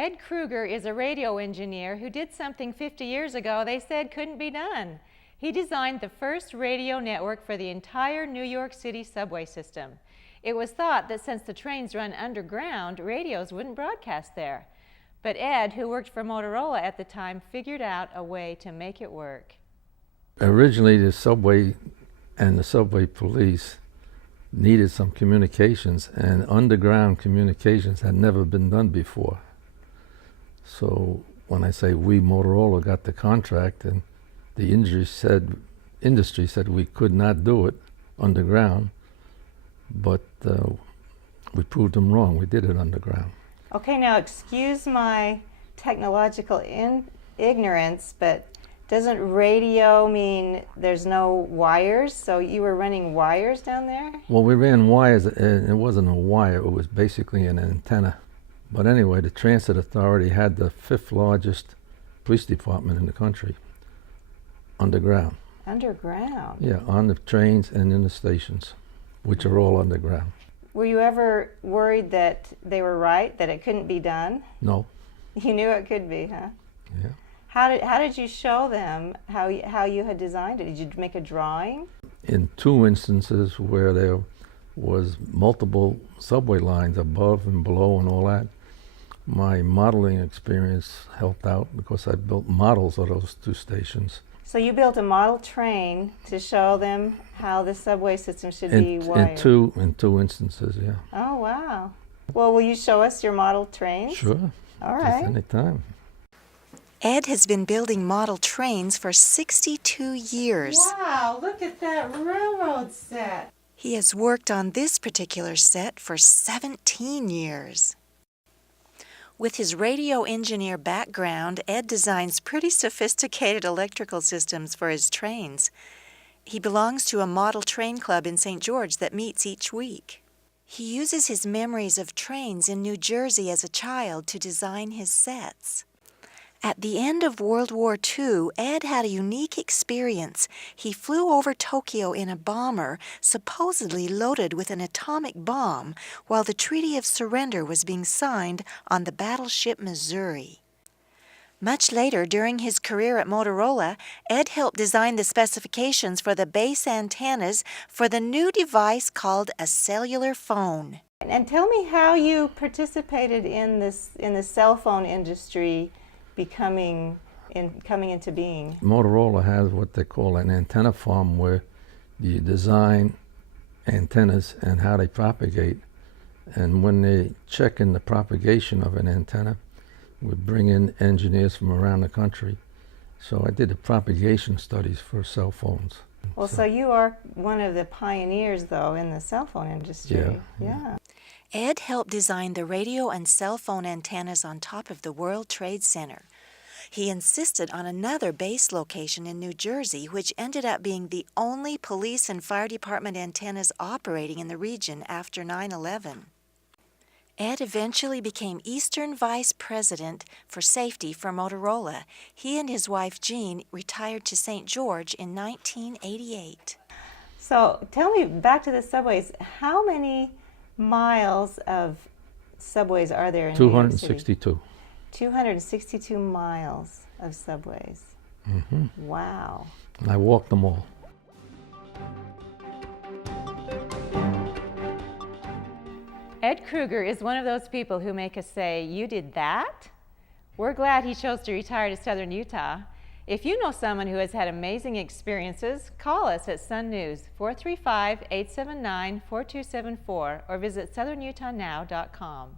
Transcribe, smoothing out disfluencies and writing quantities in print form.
Ed Krueger is a radio engineer who did something 50 years ago they said couldn't be done. He designed the first radio network for the entire New York City subway system. It was thought that since the trains run underground, radios wouldn't broadcast there. But Ed, who worked for Motorola at the time, figured out a way to make it work. Originally, the subway and the subway police needed some communications, and underground communications had never been done before. So when I say we, Motorola, got the contract, and the industry said we could not do it underground, but we proved them wrong. We did it underground. Okay, now excuse my technological ignorance, but doesn't radio mean there's no wires? So you were running wires down there? Well, we ran wires, and it wasn't a wire, it was basically an antenna. But anyway, the Transit Authority had the 5th largest police department in the country, underground. Underground? Yeah, on the trains and in the stations, which are all underground. Were you ever worried that they were right, that it couldn't be done? No. You knew it could be, huh? Yeah. How did you show them how you had designed it? Did you make a drawing? In 2 instances where there was multiple subway lines above and below and all that, my modeling experience helped out because I built models of those 2 stations. So you built a model train to show them how the subway system should be wired? In two instances, yeah. Oh, wow. Well, will you show us your model trains? Sure. All right. Just anytime. Ed has been building model trains for 62 years. Wow, look at that railroad set. He has worked on this particular set for 17 years. With his radio engineer background, Ed designs pretty sophisticated electrical systems for his trains. He belongs to a model train club in St. George that meets each week. He uses his memories of trains in New Jersey as a child to design his sets. At the end of World War II, Ed had a unique experience. He flew over Tokyo in a bomber supposedly loaded with an atomic bomb while the Treaty of Surrender was being signed on the battleship Missouri. Much later, during his career at Motorola, Ed helped design the specifications for the base antennas for the new device called a cellular phone. And tell me how you participated in the cell phone industry coming into being. Motorola has what they call an antenna farm, where you design antennas and how they propagate. And when they check in the propagation of an antenna, we bring in engineers from around the country. So I did the propagation studies for cell phones. Well, so you are one of the pioneers, though, in the cell phone industry. Yeah. Ed helped design the radio and cell phone antennas on top of the World Trade Center. He insisted on another base location in New Jersey, which ended up being the only police and fire department antennas operating in the region after 9/11. Ed eventually became Eastern Vice President for Safety for Motorola. He and his wife Jean retired to St. George in 1988. So tell me, back to the subways, how many miles of subways are there in New York City? 262. 262 miles of subways. Mm-hmm. Wow. And I walked them all. Ed Krueger is one of those people who make us say, "You did that?" We're glad he chose to retire to Southern Utah. If you know someone who has had amazing experiences, call us at Sun News 435-879-4274 or visit southernutahnow.com.